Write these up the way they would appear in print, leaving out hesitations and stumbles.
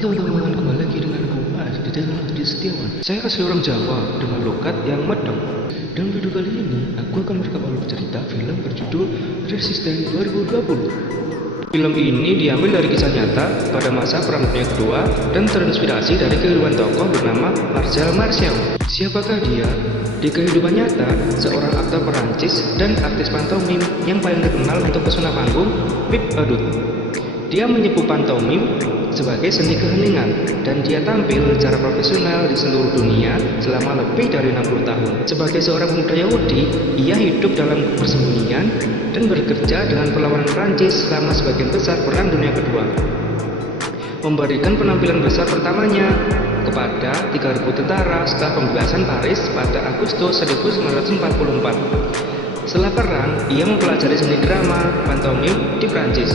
Halo teman-teman, kembali lagi denganku Adi Setiawan. Saya asli orang Jawa dengan logat yang medok. Dalam video kali ini, aku akan merekam alur cerita film berjudul Resisten 2020. Film ini diambil dari kisah nyata pada masa Perang Dunia Kedua dan terinspirasi dari kehidupan tokoh bernama Marcel Marceau. Siapakah dia? Di kehidupan nyata, seorang aktor Perancis dan artis pantomim yang paling terkenal untuk pesona panggung, Pip Badut. Dia menyepu pantomim sebagai seni keheningan dan dia tampil secara profesional di seluruh dunia selama lebih dari 60 tahun. Sebagai seorang pemuda Yahudi, ia hidup dalam persembunyian dan bekerja dengan perlawanan Prancis selama sebagian besar Perang Dunia Kedua. Memberikan penampilan besar pertamanya kepada 3.000 tentara setelah pembebasan Paris pada Agustus 1944. Setelah perang, ia mempelajari seni drama pantomim di Prancis.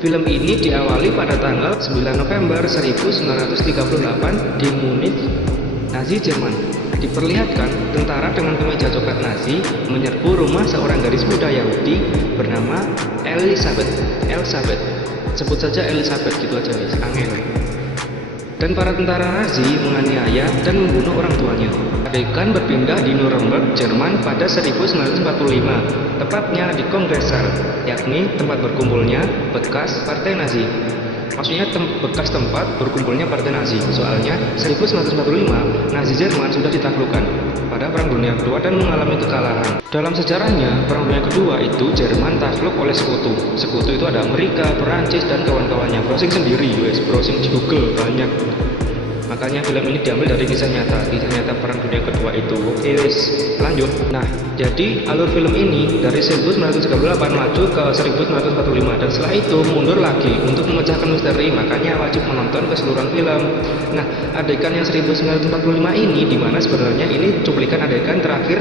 Film ini diawali pada tanggal 9 November 1938 di Munich, Nazi Jerman. Diperlihatkan tentara dengan kemeja coklat Nazi menyerbu rumah seorang gadis muda Yahudi bernama Elizabeth. Sebut saja Elizabeth gitu aja guys, angel. Dan para tentara Nazi menganiaya dan membunuh orang tuanya. Adegan berpindah di Nuremberg, Jerman pada 1945, tepatnya di Kongressaal, yakni tempat berkumpulnya bekas partai Nazi. Maksudnya bekas tempat berkumpulnya partai Nazi. Soalnya 1945 Nazi Jerman sudah ditaklukkan pada Perang Dunia Kedua dan mengalami kekalahan. Dalam sejarahnya, Perang Dunia Kedua itu Jerman takluk oleh sekutu. Sekutu itu ada Amerika, Perancis, dan kawan-kawannya. Browsing sendiri, guys. Browsing di Google banyak. Makanya film ini diambil dari kisah nyata Perang Dunia Kedua itu. Oke guys, lanjut. Nah, jadi alur film ini dari 1938 maju ke 1945 dan setelah itu mundur lagi untuk memecahkan misteri, makanya wajib menonton keseluruhan film. Nah, adegan yang 1945 ini dimana sebenarnya ini cuplikan adegan terakhir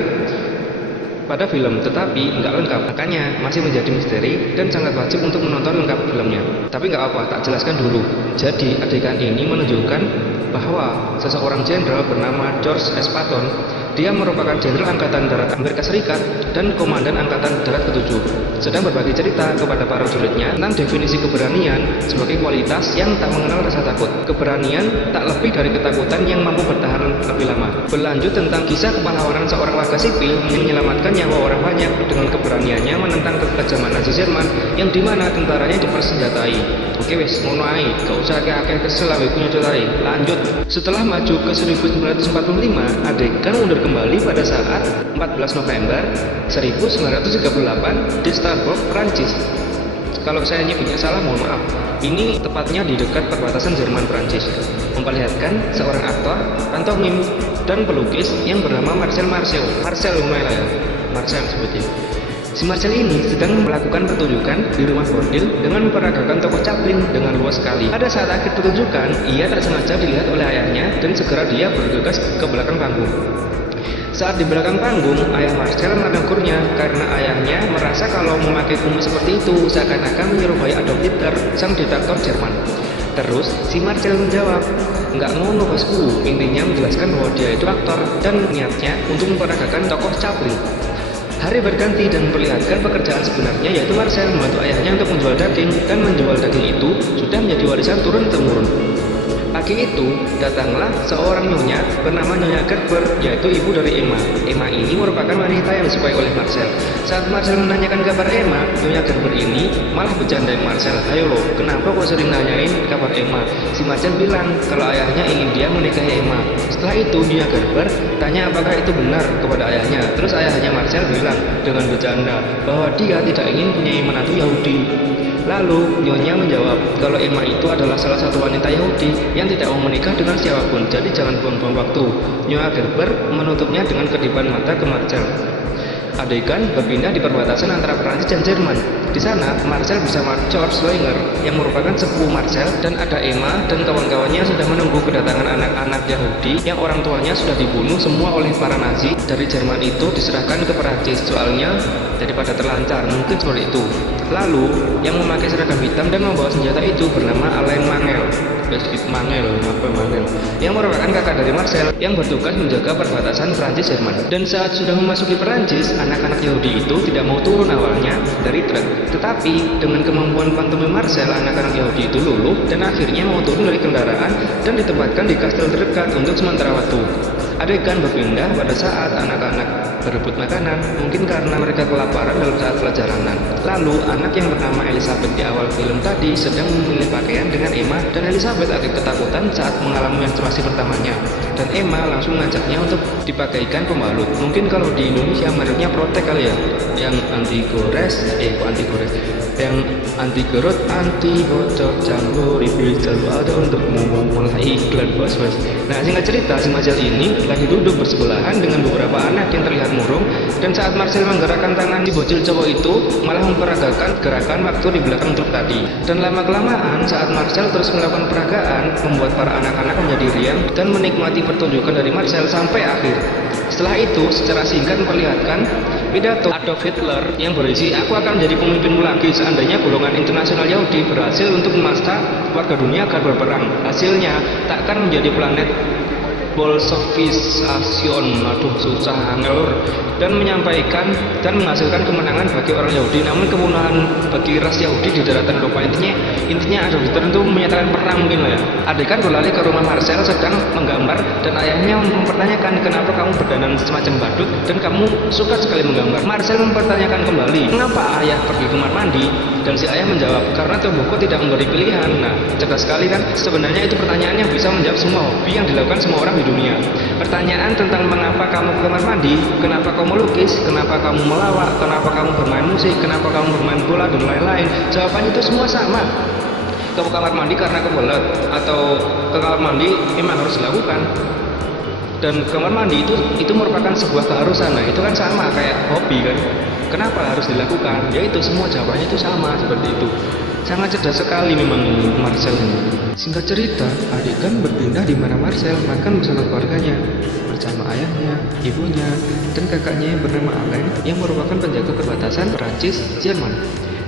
pada film, tetapi nggak lengkap, makanya masih menjadi misteri dan sangat wajib untuk menonton lengkap filmnya. Tapi nggak apa, tak jelaskan dulu. Jadi adegan ini menunjukkan bahwa seseorang jenderal bernama George S. Patton, dia merupakan jenderal Angkatan Darat Amerika Serikat dan Komandan Angkatan Darat ke-7, sedang berbagi cerita kepada para prajuritnya tentang definisi keberanian sebagai kualitas yang tak mengenal rasa takut. Keberanian tak lebih dari ketakutan yang mampu bertahan lebih lama. Berlanjut tentang kisah kepahlawanan seorang warga sipil yang menyelamatkan nyawa orang banyak dengan keberaniannya menentang kekejaman Nazi Jerman yang dimana tentaranya dipersenjatai. Oke wes, ngono ae, gak usah akeh-akeh kesel awe punya cerai. Lanjut. Setelah maju ke 1945, adegan mundur kembali pada saat 14 November 1938 di Strasbourg, Prancis. Kalau saya nyebutnya salah, mohon maaf. Ini tepatnya di dekat perbatasan Jerman-Prancis. Memperlihatkan seorang aktor, pantomim, dan pelukis yang bernama Marcel Marceau. Marcel lumayan ya, Marcel sebetulnya. Si Marcel ini sedang melakukan pertunjukan di rumah bordil dengan memperagakan tokoh Chaplin dengan luas sekali. Pada saat akhir pertunjukan, ia tak sengaja dilihat oleh ayahnya dan segera dia bergegas ke belakang panggung. Saat di belakang panggung, ayah Marcel menegurnya karena ayahnya merasa kalau memakai kumis seperti itu seakan-akan menyerupai Adolf Hitler, sang diktator Jerman. Terus si Marcel menjawab, "Nggak ngono bosku," intinya menjelaskan bahwa dia itu aktor dan niatnya untuk memperagakan tokoh Chaplin. Hari berganti dan memperlihatkan pekerjaan sebenarnya, yaitu Marcel membantu ayahnya untuk menjual daging, dan menjual daging itu sudah menjadi warisan turun-temurun. Pagi itu, datanglah seorang nyonya bernama Nyonya Gerber, yaitu ibu dari Emma. Emma ini merupakan wanita yang disukai oleh Marcel. Saat Marcel menanyakan kabar Emma, Nyonya Gerber ini malah bercandain Marcel, "Ayo loh, kenapa kau sering nanyain kabar Emma?" Si Marcel bilang kalau ayahnya ingin dia menikahi Emma. Setelah itu, Nyonya Gerber tanya apakah itu benar kepada ayahnya. Terus ayahnya Marcel bilang dengan bercanda bahwa dia tidak ingin punya menantu Yahudi. Lalu Nyonya menjawab kalau Emma itu adalah salah satu wanita Yahudi yang tidak mau menikah dengan siapapun, jadi jangan buang-buang waktu. Nyonya Gerber menutupnya dengan kedipan mata ke Marcel. Adegan berpindah di perbatasan antara Prancis dan Jerman. Di sana, Marcel bersama George Loinger yang merupakan sepupu Marcel, dan ada Emma dan kawan-kawannya sudah menunggu kedatangan anak-anak Yahudi yang orang tuanya sudah dibunuh semua oleh para Nazi dari Jerman itu diserahkan ke Prancis. Soalnya daripada terlantar, mungkin seperti itu. Lalu, yang memakai seragam hitam dan membawa senjata itu bernama Alain Mangel. David Mangel yang merupakan kakak dari Marcel yang bertugas menjaga perbatasan Prancis Jerman. Dan saat sudah memasuki Perancis, anak-anak Yahudi itu tidak mau turun awalnya dari truk, tetapi dengan kemampuan pantomim Marcel, anak-anak Yahudi itu luluh dan akhirnya mau turun dari kendaraan dan ditempatkan di kastel terdekat untuk sementara waktu. Adegan berpindah pada saat anak-anak berebut makanan, mungkin karena mereka kelaparan dalam saat perjalanan. Lalu, anak yang bernama Elizabeth di awal film tadi sedang memilih pakaian dengan Emma, dan Elizabeth agak ketakutan saat mengalami menstruasi pertamanya. Dan Emma langsung mengajaknya untuk dipakaikan pembalut. Mungkin kalau di Indonesia mereknya Protek kali ya, yang anti gores, yang anti gerut, anti bocor, jambu, ribet, selalu ada untuk mulai iklan bos. Nah, singkat cerita, si Marcel ini lagi duduk bersebelahan dengan beberapa anak yang terlihat murung, dan saat Marcel menggerakkan tangan di bocil cowok itu malah memperagakan gerakan waktu di belakang truk tadi. Dan lama-kelamaan saat Marcel terus melakukan peragaan, membuat para anak-anak menjadi riang dan menikmati pertunjukan dari Marcel sampai akhir. Setelah itu, secara singkat memperlihatkan pidato Adolf Hitler yang berisi, "Aku akan menjadi pemimpinmu lagi seandainya golongan internasional Yahudi berhasil untuk memaksa warga dunia agar berperang. Hasilnya takkan menjadi planet Bolshevisation," susah ngelur, dan menyampaikan dan menghasilkan kemenangan bagi orang Yahudi, namun kepunahan bagi ras Yahudi di daratan Eropa. Intinya Adolf Hitler itu menyatakan perang mungkin lah ya. Adegan berlari ke rumah Marcel sedang menggambar, dan ayahnya mempertanyakan, "Kenapa kamu berdandan semacam badut dan kamu suka sekali menggambar?" Marcel mempertanyakan kembali, "Mengapa ayah pergi ke kamar mandi?" Dan si ayah menjawab, "Karena tubuhku tidak memberi pilihan." Nah, cerdas sekali kan? Sebenarnya itu pertanyaan yang bisa menjawab semua hobi yang dilakukan semua orang di dunia. Pertanyaan tentang mengapa kamu ke kamar mandi, kenapa kamu melukis, kenapa kamu melawak, kenapa kamu bermain musik, kenapa kamu bermain bola, dan lain-lain, jawabannya itu semua sama. Ke kamar mandi karena kebelet, atau ke kamar mandi memang harus dilakukan. Dan kamar mandi itu merupakan sebuah keharusan. Nah, itu kan sama kayak hobi kan. Kenapa harus dilakukan? Yaitu semua jawabannya itu sama seperti itu. Sangat cerdas sekali memang Marcel ini. Singkat cerita, adegan berpindah di mana Marcel makan bersama keluarganya, bersama ayahnya, ibunya, dan kakaknya yang bernama Alain yang merupakan penjaga perbatasan Perancis Jerman.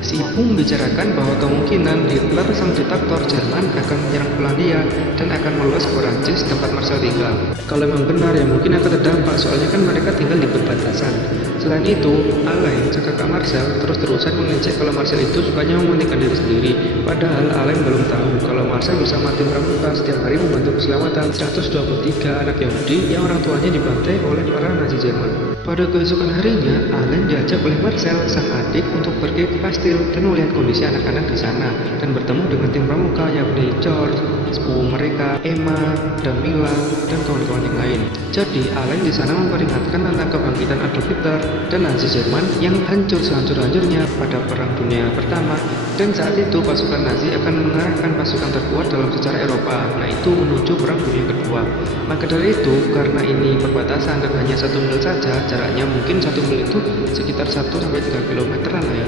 Si ibu membicarakan bahwa kemungkinan Hitler sang diktator Jerman akan menyerang Polandia dan akan meluas ke Perancis tempat Marcel tinggal. Kalau memang benar ya mungkin akan terdampak, soalnya kan mereka tinggal di perbatasan. Selain itu, Alain, sang kakak Marcel, terus-terusan mengecek kalau Marcel itu sukanya mementingkan diri sendiri. Padahal Alain belum tahu kalau Marcel bersama tim pramuka setiap hari membantu keselamatan 123 anak Yahudi yang orang tuanya dibantai oleh para Nazi Jerman. Pada keesokan harinya, Alain diajak oleh Marcel, sang adik, untuk pergi ke kastil dan melihat kondisi anak-anak di sana, dan bertemu dengan tim pramuka yakni George, sepupu mereka, Emma, dan Mila, dan kawan-kawan yang lain. Jadi, Alain di sana memperingatkan tentang kebangkitan Adolf Hitler dan Nazi Jerman yang hancur sehancur-hancurnya pada Perang Dunia Pertama, dan saat itu pasukan Nazi akan mengarahkan pasukan terkuat dalam sejarah Eropa, nah itu menuju Perang Dunia Kedua. Maka dari itu, karena ini perbatasan dan hanya 1 mil saja jaraknya, mungkin 1 mil itu sekitar 1-3 kilometeran lah ya.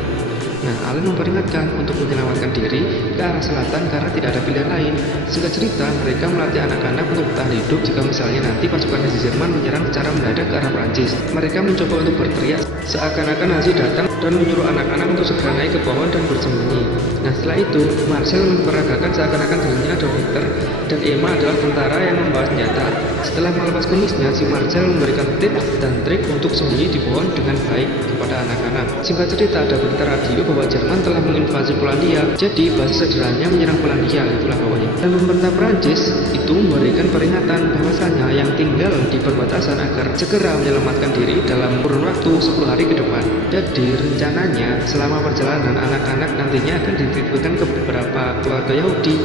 Nah, Alain memperingatkan untuk menyelamatkan diri ke arah selatan karena tidak ada pilihan lain. Singkat cerita, mereka melatih anak-anak untuk bertahan hidup jika misalnya nanti pasukan Nazi Jerman menyerang secara mendadak ke arah Prancis. Mereka mencoba untuk berteriak seakan-akan Nazi datang dan menyuruh anak-anak untuk segera naik ke pohon dan bersembunyi. Nah, setelah itu, Marcel memperagakan seakan-akan dirinya Adolf Hitler dan Emma adalah tentara yang membawa senjata. Setelah melepas kumisnya, si Marcel memberikan tips dan trik untuk sembunyi di pohon dengan baik kepada anak-anak. Singkat cerita, ada berita radio bahwa Jerman telah menginvasi Polandia, jadi bahasa sederhananya menyerang Polandia, itulah pokoknya. Dan pemerintah Prancis itu memberikan peringatan bahwasanya yang tinggal di perbatasan agar segera menyelamatkan diri dalam kurun waktu 10 hari ke depan. Jadi rencananya selama perjalanan anak-anak nantinya akan dititipkan ke beberapa keluarga Yahudi,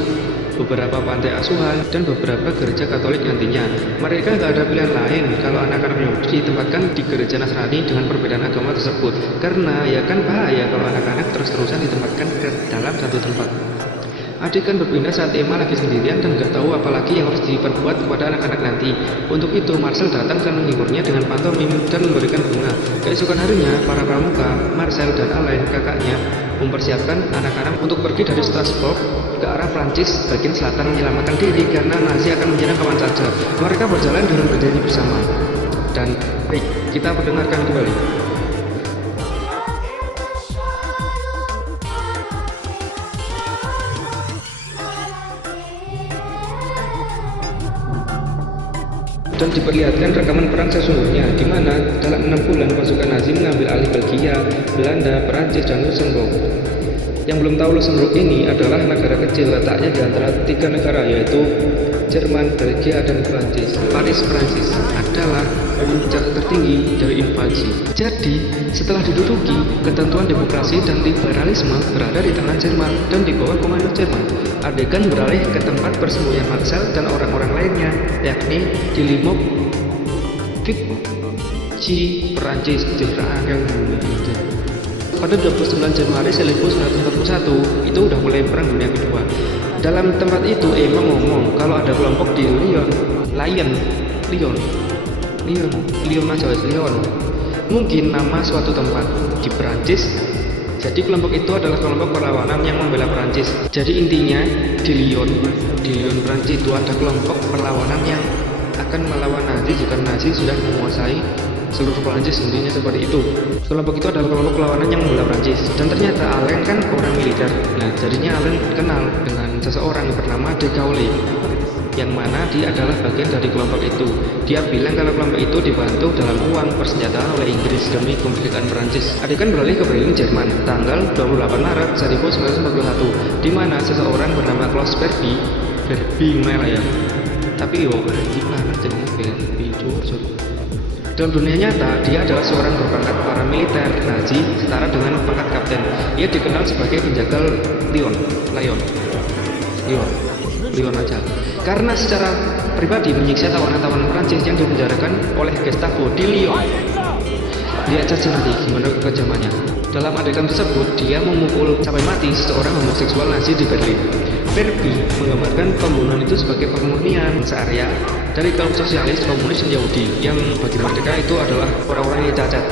beberapa pantai asuhan, dan beberapa gereja Katolik nantinya. Mereka nggak ada pilihan lain kalau anak-anak Yahudi ditempatkan di gereja Nasrani dengan perbedaan agama tersebut, karena ya kan bahaya kalau anak-anak terus-terusan ditempatkan ke dalam satu tempat. Adegan berpindah saat Emma lagi sendirian dan nggak tahu apalagi yang harus diperbuat kepada anak-anak nanti. Untuk itu, Marcel datang dan menghiburnya dengan pantomim dan memberikan bunga. Keesokan harinya, para pramuka, Marcel dan Alain, kakaknya, mempersiapkan anak-anak untuk pergi dari Strasbourg ke arah Prancis bagian selatan menyelamatkan diri karena Nazi akan menyerang kawan saja. Mereka berjalan dengan berjanji bersama. Dan baik, kita mendengarkan kembali. dan diperlihatkan rekaman perang sesungguhnya, di mana dalam 6 bulan pasukan Nazi mengambil alih Belgia, Belanda, Perancis, dan Luxembourg. Yang belum tahu, Luxembourg ini adalah negara kecil letaknya di antara 3 negara, yaitu Jerman, Belgia, dan Prancis. Paris, Prancis adalah puncak tertinggi dari invasi. Jadi, setelah diduduki, ketentuan demokrasi dan liberalisme berada di tangan Jerman dan di bawah komando Jerman. Adegan beralih ke tempat persembunyian Marcel dan orang-orang lainnya, yakni di Limoges, Vichy, Perancis. Pada 29 Januari 1941, itu udah mulai Perang Dunia Kedua. Dalam tempat itu, Emma ngomong kalau ada kelompok di Lyon mungkin nama suatu tempat di Perancis. Jadi kelompok itu adalah kelompok perlawanan yang membela Perancis. Jadi intinya di Lyon Perancis itu ada kelompok perlawanan yang akan melawan Nazi jika Nazi sudah menguasai seluruh Perancis, intinya seperti itu. Kelompok itu adalah kelompok perlawanan yang membela Perancis. Dan ternyata Alain kan orang militer. Nah, jadinya Alain kenal dengan seseorang bernama De Gaulle, yang mana dia adalah bagian dari kelompok itu. Dia bilang kalau kelompok itu dibantu dalam uang persenjataan oleh Inggris demi kemerdekaan Perancis. Adegan beralih ke Berlin, Jerman, tanggal 28 Maret 1941, di mana seseorang bernama Klaus Barbie mana ya? Tapi gimana jadinya Barbie itu? Dalam dunia nyata, dia adalah seorang berpangkat paramiliter Nazi setara dengan pangkat kapten. Ia dikenal sebagai penjaga Lyon aja. Karena secara pribadi menyiksa tawanan-tawanan Prancis yang dipenjarakan oleh Gestapo di Lyon. Lihat saja nanti gimana kekejamannya. Dalam adegan tersebut, dia memukul sampai mati seorang homoseksual Nazi di Berlin. Barbie menggambarkan pembunuhan itu sebagai pemurnian searea dari kaum sosialis, komunis, dan Yahudi yang bagi mereka itu adalah orang-orang yang cacat.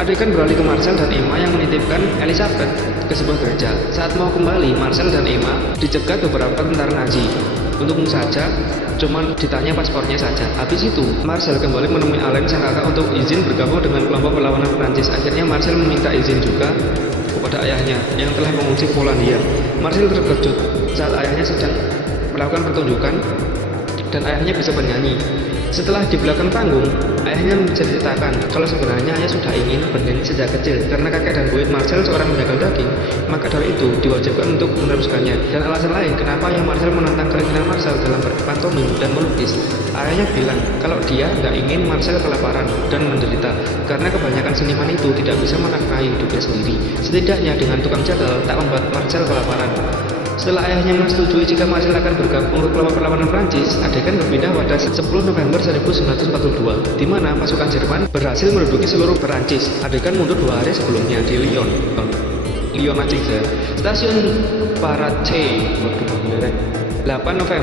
Adegan beralih ke Marcel dan Emma yang menitipkan Elizabeth ke sebuah gereja. Saat mau kembali, Marcel dan Emma dicegat beberapa tentara Nazi. Untukmu saja, cuman ditanya paspornya saja. Habis itu, Marcel kembali menemui Alain sang kakak untuk izin bergabung dengan kelompok perlawanan Prancis. Akhirnya Marcel meminta izin juga kepada ayahnya yang telah mengungsi Polandia. Marcel terkejut saat ayahnya sedang melakukan pertunjukan dan ayahnya bisa bernyanyi. Setelah di belakang panggung, ayahnya menceritakan kalau sebenarnya ayah sudah ingin bernyanyi sejak kecil karena kakek dan buyut Marcel seorang penjagal daging, maka dari itu diwajibkan untuk meneruskannya. Dan alasan lain kenapa ayah Marcel menentang keinginan Marcel dalam berpantomim dan melukis, ayahnya bilang kalau dia nggak ingin Marcel kelaparan dan menderita karena kebanyakan seniman itu tidak bisa menafkahi hidupnya sendiri. Setidaknya dengan tukang cadel tak membuat Marcel kelaparan. Setelah ayahnya menyetujui jika Marcel akan bergabung ke kelompok perlawanan Prancis, adegan berpindah pada 10 November 1942, di mana pasukan Jerman berhasil menduduki seluruh Prancis. Adegan mundur 2 hari sebelumnya di Lyon aja. Stasiun Parache, 8 November